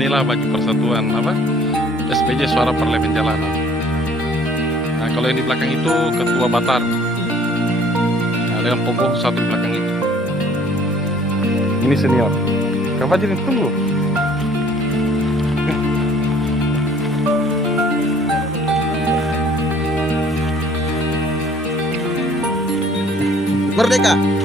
Inilah bagi persatuan SPJ Suara Parlemen Jalanan. Nah, kalau yang di belakang itu Ketua Batar. Nah, dengan Pogo satu di belakang itu. Ini senior. Kak Fajrin, tunggu. Merdeka!